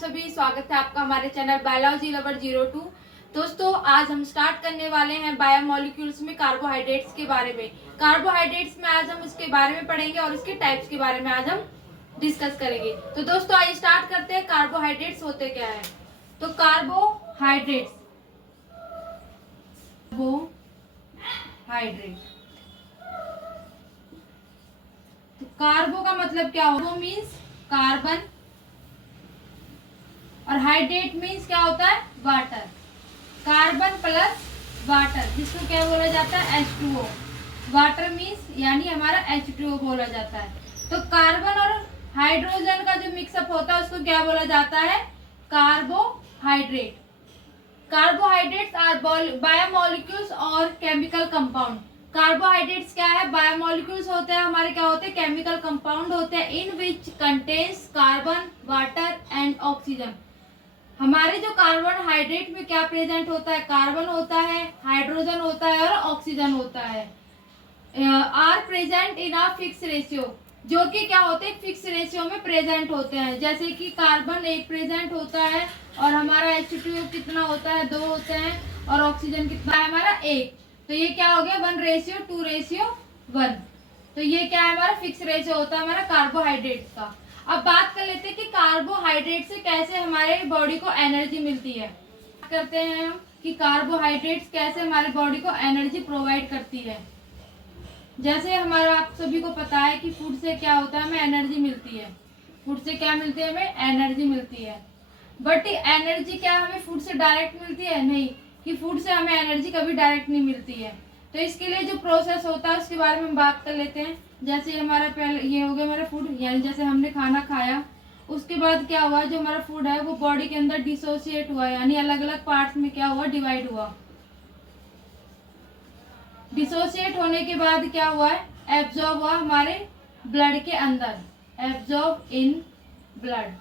सभी, स्वागत है आपका हमारे चैनल बायोलॉजी लवर 02। दोस्तों, आज हम स्टार्ट करने वाले हैं बायोमोलिक्यूल्स में कार्बोहाइड्रेट्स के बारे में। कार्बोहाइड्रेट्स में आज हम इसके बारे में पढ़ेंगे और इसके टाइप्स के बारे में आज हम डिस्कस करेंगे। तो दोस्तों, आइए स्टार्ट करते हैं। कार्बोहाइड्रेट्स होते क्या है? तो कार्बोहाइड्रेट तो कार्बो का मतलब क्या होगा? मीन्स कार्बन, और हाइड्रेट मीन्स क्या होता है? वाटर। कार्बन प्लस वाटर, जिसको क्या बोला जाता है? H2O। वाटर मीन्स यानी हमारा H2O बोला जाता है। तो कार्बन और हाइड्रोजन का जो मिक्सअप होता है उसको क्या बोला जाता है? कार्बोहाइड्रेट। कार्बोहाइड्रेट्स आर बायोमोलिक्यूल्स और केमिकल कंपाउंड। कार्बोहाइड्रेट्स क्या है? बायोमोलिक्यूल्स होते हैं हमारे, क्या होते हैं? केमिकल कंपाउंड होते हैं in which contains carbon, water and oxygen. हमारे जो कार्बोहाइड्रेट में क्या प्रेजेंट होता है? कार्बन होता है, हाइड्रोजन होता है और ऑक्सीजन होता है। Are present in a fix ratio, जो कि क्या होते हैं? फिक्स रेशियो में प्रेजेंट होते हैं। जैसे कि कार्बन 1 प्रेजेंट होता है और हमारा H2O कितना होता है? 2 होते हैं। और ऑक्सीजन कितना है हमारा? 1। तो ये क्या हो गया? 1:2:1। तो ये क्या है? हमारा फिक्स रेशियो होता है हमारा कार्बोहाइड्रेट्स का। अब बात कर लेते हैं कि कार्बोहाइड्रेट से कैसे हमारे बॉडी को एनर्जी मिलती है। बात करते हैं हम कि कार्बोहाइड्रेट्स कैसे हमारे बॉडी को एनर्जी प्रोवाइड करती है। जैसे हमारा आप सभी को पता है कि फूड से क्या होता है? हमें एनर्जी मिलती है। फूड से क्या मिलती है? हमें एनर्जी मिलती है। बट एनर्जी क्या हमें फूड से डायरेक्ट मिलती है? नहीं, कि फूड से हमें एनर्जी कभी डायरेक्ट नहीं मिलती है। तो इसके लिए जो प्रोसेस होता है उसके बारे में हम बात कर लेते हैं। जैसे हमारा पहले ये हो गया हमारा फूड, यानी जैसे हमने खाना खाया, उसके बाद क्या हुआ? जो हमारा फूड है वो बॉडी के अंदर डिसोसिएट हुआ, यानी अलग अलग पार्ट्स में क्या हुआ? डिवाइड हुआ। डिसोसिएट होने के बाद क्या हुआ है? एब्जॉर्ब हुआ हमारे ब्लड के अंदर। Absorb in blood.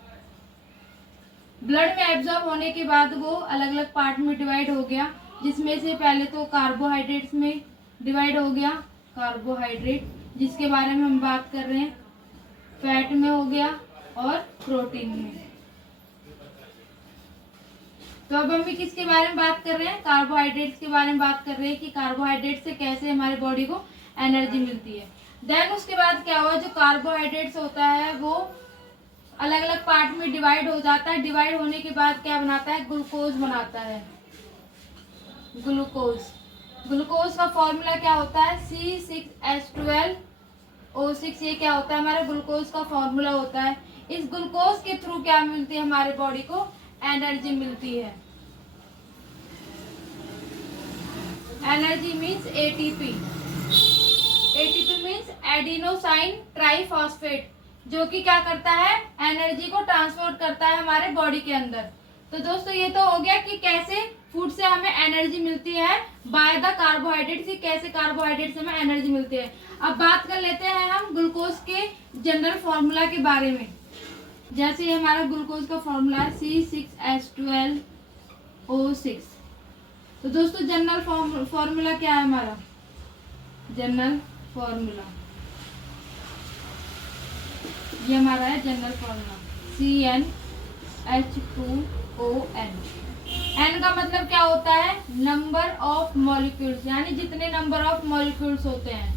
ब्लड में एब्जॉर्ब होने के बाद वो अलग अलग पार्ट में डिवाइड हो गया, जिसमें से पहले तो कार्बोहाइड्रेट्स में डिवाइड हो गया। कार्बोहाइड्रेट जिसके बारे में हम बात कर रहे हैं, फैट में हो गया और प्रोटीन में। तो अब हम किसके बारे में बात कर रहे हैं? कार्बोहाइड्रेट्स के बारे में बात कर रहे हैं कि कार्बोहाइड्रेट से कैसे हमारे बॉडी को एनर्जी मिलती है। देन उसके बाद क्या हुआ? जो कार्बोहाइड्रेट्स होता है वो अलग अलग पार्ट में डिवाइड हो जाता है। डिवाइड होने के बाद क्या बनाता है? ग्लूकोज बनाता है। ग्लूकोज। ग्लूकोज का फॉर्मूला क्या होता है? C6H12O6। ये क्या होता है? हमारे ग्लूकोज का फॉर्मूला होता है। इस ग्लूकोज के थ्रू क्या मिलती है? हमारे बॉडी को एनर्जी मिलती है। Energy means ATP. ATP means adenosine triphosphate, जो कि क्या करता है? एनर्जी को ट्रांसपोर्ट करता है हमारे बॉडी के अंदर। तो दोस्तों, ये तो हो गया कि कैसे फूड से हमें एनर्जी मिलती है बाय द कार्बोहाइड्रेट से, कैसे कार्बोहाइड्रेट से हमें एनर्जी मिलती है। अब बात कर लेते हैं हम ग्लूकोज के जनरल फॉर्मूला के बारे में। जैसे ये हमारा ग्लूकोज का फॉर्मूला है C6H12O6। तो दोस्तों, जनरल फॉर्मूला क्या है हमारा? जनरल फॉर्मूला ये हमारा है जनरल फॉर्मूला CnH2ON। N का मतलब क्या होता है? नंबर ऑफ मॉलिक्यूल्स, यानी जितने नंबर ऑफ मॉलिक्यूल्स होते हैं।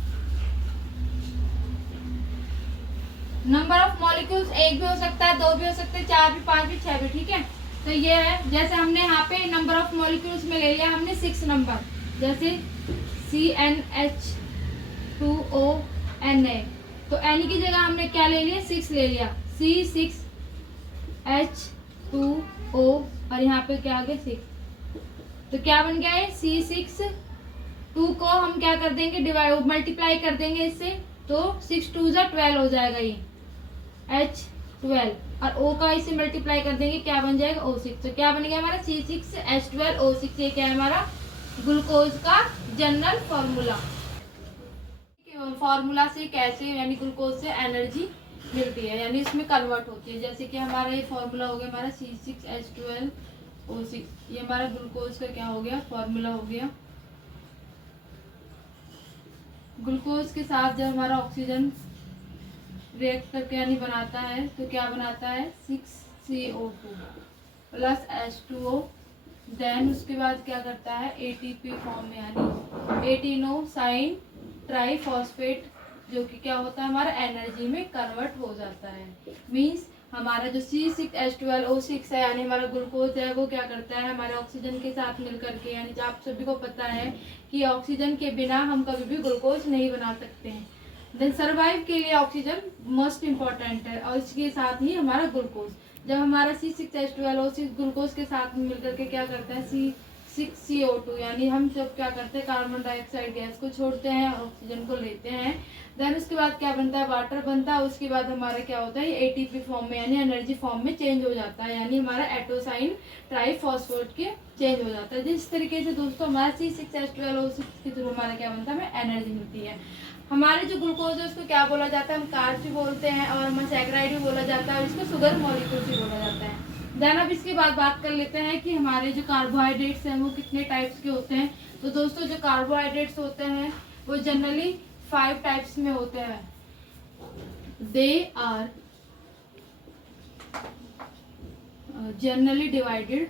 नंबर ऑफ मॉलिक्यूल्स 1 भी हो सकता है, 2 भी हो सकते हैं, 4 भी, 5 भी, 6 भी, ठीक है। तो ये है, जैसे हमने यहाँ पे नंबर ऑफ मॉलिक्यूल्स में ले लिया हमने 6 नंबर, जैसे CnH2ONA। तो N की जगह हमने क्या ले लिया? 6 ले लिया। C6H2O और यहाँ पे क्या आ गया? 6। तो क्या बन गया है? C6। 2 को हम क्या कर देंगे? डिवाइड, मल्टीप्लाई कर देंगे इससे, तो 6 2 12 हो जाएगा ये H12। और O का इसे मल्टीप्लाई कर देंगे, क्या बन जाएगा? O6। तो क्या बन गया हमारा? C6H12O6। ये क्या है हमारा? ग्लूकोज का जनरल फॉर्मूला। फॉर्मूला से कैसे, यानी ग्लूकोज से एनर्जी मिलती है, यानी इसमें कन्वर्ट होती है। जैसे कि हमारा ये फॉर्मूला हो गया हमारा C6H12O6। ये हमारा ग्लूकोज का क्या हो गया? फॉर्मूला हो गया। ग्लूकोज के साथ जब हमारा ऑक्सीजन रिएक्ट करके यानी बनाता है, तो क्या बनाता है? CO2 plus H2O। देन उसके बाद क्या करता है, ATP फॉर्म में यानी एटिनोसाइन ट्राइफॉस्फेट, जो कि क्या होता है हमारा एनर्जी में कन्वर्ट हो जाता है। मीन्स हमारा जो C6H12O6 है यानी हमारा ग्लूकोज है, वो क्या करता है हमारे ऑक्सीजन के साथ मिलकर के, यानी आप सभी को पता है कि ऑक्सीजन के बिना हम कभी भी ग्लूकोज नहीं बना सकते हैं। देन सर्वाइव के लिए ऑक्सीजन मोस्ट इम्पॉर्टेंट है, और इसके साथ ही हमारा ग्लूकोज। जब हमारा C6H12O6 ग्लूकोज के साथ मिलकर के क्या करता है C6CO2, यानी हम जब क्या करते हैं कार्बन डाइऑक्साइड गैस को छोड़ते हैं और ऑक्सीजन को लेते हैं। देन उसके बाद क्या बनता है, वाटर बनता है। उसके बाद हमारा क्या होता है, ATP फॉर्म में यानी एनर्जी फॉर्म में चेंज हो जाता है, यानी हमारा एटोसाइन ट्राइफॉस्फेट के चेंज हो जाता है। जिस तरीके से दोस्तों हमारा C6H12O6 के थ्रू हमारा क्या बनता है, हमें एनर्जी मिलती है। हमारे जो ग्लूकोज है उसको क्या बोला जाता है, हम कार्ब भी बोलते हैं और हमें सैकराइड भी बोला जाता है, और इसको शुगर मॉलिक्यूल भी बोला जाता है। देन अब इसके बाद बात कर लेते हैं कि हमारे जो कार्बोहाइड्रेट्स हैं वो कितने टाइप्स के होते हैं। तो दोस्तों जो कार्बोहाइड्रेट्स होते हैं वो जनरली 5 टाइप्स में होते हैं। They are generally divided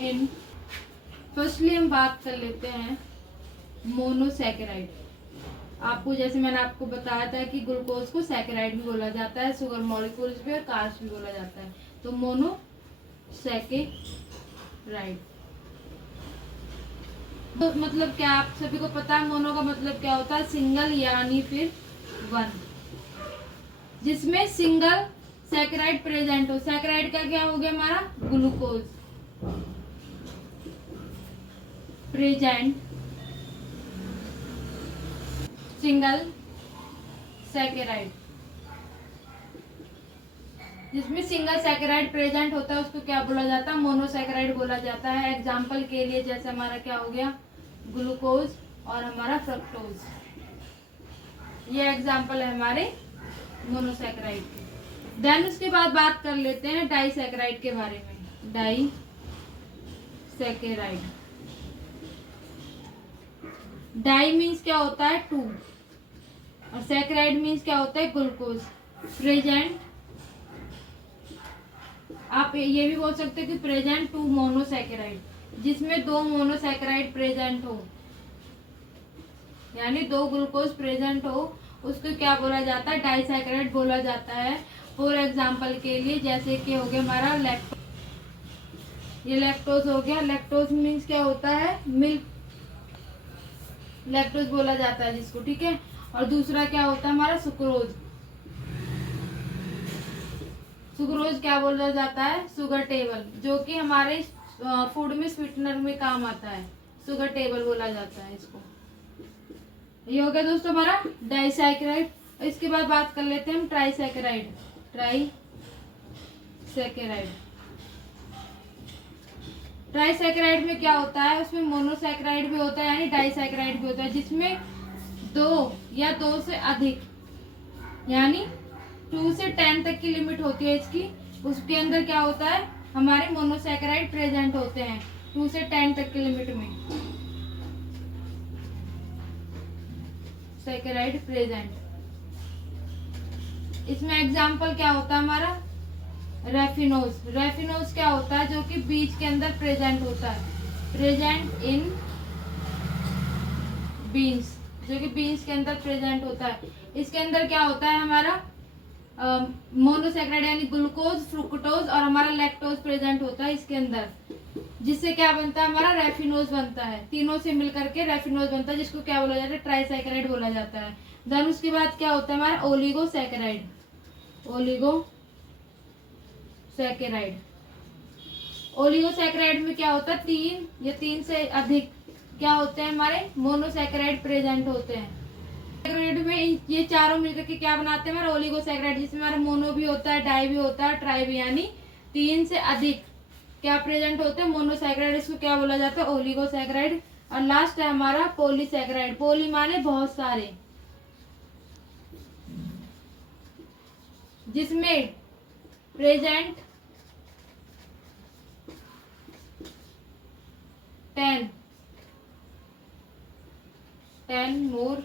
in, firstly हम बात कर लेते हैं मोनोसैकेराइड। आपको जैसे मैंने आपको बताया था कि ग्लूकोज को सैकेराइड भी बोला जाता है, शुगर मॉलिक्यूल्स भी और कार्ब्स भी बोला जाता है। तो मोनोसैकेराइड तो मतलब क्या, आप सभी को पता है मोनो का मतलब क्या होता है, सिंगल यानी फिर वन, जिसमें सिंगल सैकेराइड प्रेजेंट हो। सैकेराइड का क्या हो गया हमारा, ग्लूकोज प्रेजेंट सिंगल सैकेराइड, जिसमें सिंगल सैकेराइड प्रेजेंट होता है उसको क्या बोला जाता है, मोनोसैकेराइड बोला जाता है। एग्जाम्पल के लिए जैसे हमारा क्या हो गया, ग्लूकोज और हमारा फ्रक्टोज, ये एग्जाम्पल है हमारे मोनोसैकेराइड के। देन उसके बाद बात कर लेते हैं डाइसैकेराइड के बारे में। डाइसैकेराइड, डाई मीन्स क्या होता है, 2, और सैकेराइड मीन्स क्या होता है, ग्लूकोज प्रेजेंट। आप ये भी बोल सकते हो कि प्रेजेंट 2 मोनोसैकेराइड, जिसमें 2 मोनोसैकेराइड प्रेजेंट हो, यानी 2 ग्लूकोज प्रेजेंट हो, उसको क्या बोला जाता है, डाइसैकेराइड बोला जाता है। फॉर एग्जांपल के लिए जैसे कि हो गया हमारा लैक्टोज, ये लैक्टोज हो गया। लैक्टोज मीन्स क्या होता है, मिल्क, लैक्टोज बोला जाता है जिसको, ठीक है। और दूसरा क्या होता है हमारा सुक्रोज, सुक्रोज क्या बोला जाता है, शुगर टेबल, जो कि हमारे फूड में स्वीटनर में काम आता है, शुगर टेबल बोला जाता है इसको। ये हो गया दोस्तों हमारा डाइसैकेराइड। इसके बाद बात कर लेते हैं हम ट्राइसैकेराइड। ट्राइसैकेराइड, ट्राइसैकेराइड में क्या होता है, उसमें मोनोसैकेराइड भी होता है यानी डाइसैकेराइड भी होता है, जिसमें 2 या 2 से अधिक, यानी 2 से 10 तक की लिमिट होती है इसकी। उसके अंदर क्या होता है, हमारे मोनोसैकेराइड प्रेजेंट होते हैं 2 से 10 तक की लिमिट में, सैकेराइड प्रेजेंट। इसमें एग्जाम्पल क्या होता है हमारा, रेफिनोज। रेफिनोज क्या होता है, जो कि बीज के अंदर प्रेजेंट होता है, प्रेजेंट इन बीन्स, जो कि बीन्स के अंदर प्रेजेंट होता है। इसके अंदर क्या होता है हमारा मोनोसैकेराइड यानी ग्लूकोज, फ्रुक्टोज और हमारा लैक्टोज प्रेजेंट होता है इसके अंदर, जिससे क्या बनता है हमारा रेफिनोज बनता है। तीनों से मिलकर के रेफिनोज बनता है, जिसको क्या बोला जाता है, ट्राइसैकेराइड बोला जाता है। देन उसके बाद क्या होता है हमारा ओलिगोसैकेराइड। ओलिगोसैकेराइड, ओलिगोसैकेराइड में क्या होता है, 3 या 3 से अधिक क्या होते हैं हमारे मोनोसैकेराइड प्रेजेंट होते हैं। सैकेराइड में ये चारों मिलकर के क्या बनाते हैं हमारा ओलिगोसैकेराइड, जिसमें हमारा मोनो भी होता है, डाई भी होता है, ट्राई भी, यानी 3 से अधिक क्या प्रेजेंट होते हैं मोनोसैकेराइड, इसको क्या बोला जाता है, ओलिगोसैकेराइड। और लास्ट है हमारा पॉलीसैकेराइड। पॉली माने बहुत सारे, जिसमें प्रेजेंट 10 मोर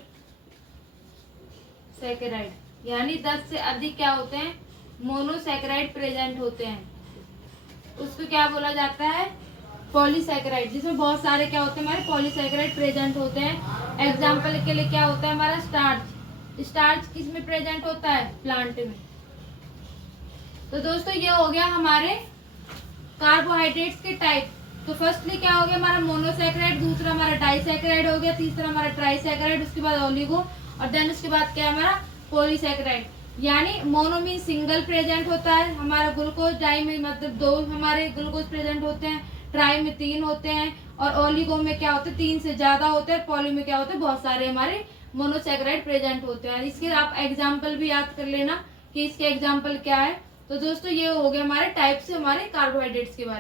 सैकेराइड, यानी 10 से अधिक क्या होते हैं मोनोसैकेराइड प्रेजेंट होते हैं उसको क्या बोला जाता है, पॉलीसैकेराइड, जिसमें बहुत सारे क्या होते हैं हमारे पॉलीसैकेराइड प्रेजेंट होते हैं। एग्जाम्पल के लिए क्या होता है हमारा स्टार्च, स्टार्च किस में प्रेजेंट होता है, प्लांट में। तो दोस्तों ये हो गया हमारे कार्बोहाइड्रेट्स के टाइप। तो फर्स्टली क्या हो गया हमारा मोनोसैकेराइड, दूसरा हमारा डाइसैकेराइड हो गया, तीसरा हमारा ट्राइसैकेराइड, उसके बाद ओलिगो, और देन उसके बाद क्या हमारा पॉलीसैकेराइड। यानी मोनो मीन सिंगल प्रेजेंट होता है हमारा ग्लूकोज, डाई में मतलब 2 हमारे ग्लूकोज प्रेजेंट होते हैं, ट्राई में 3 होते हैं, और ओलिगो में क्या होते हैं 3 से ज्यादा होते हैं, पॉली में क्या होते हैं बहुत सारे हमारे मोनोसैकेराइड प्रेजेंट होते हैं। इसके आप एग्जाम्पल भी याद कर लेना कि इसके एग्जाम्पल क्या है। तो दोस्तों ये हो गया हमारे टाइप से हमारे कार्बोहाइड्रेट्स के बारे में।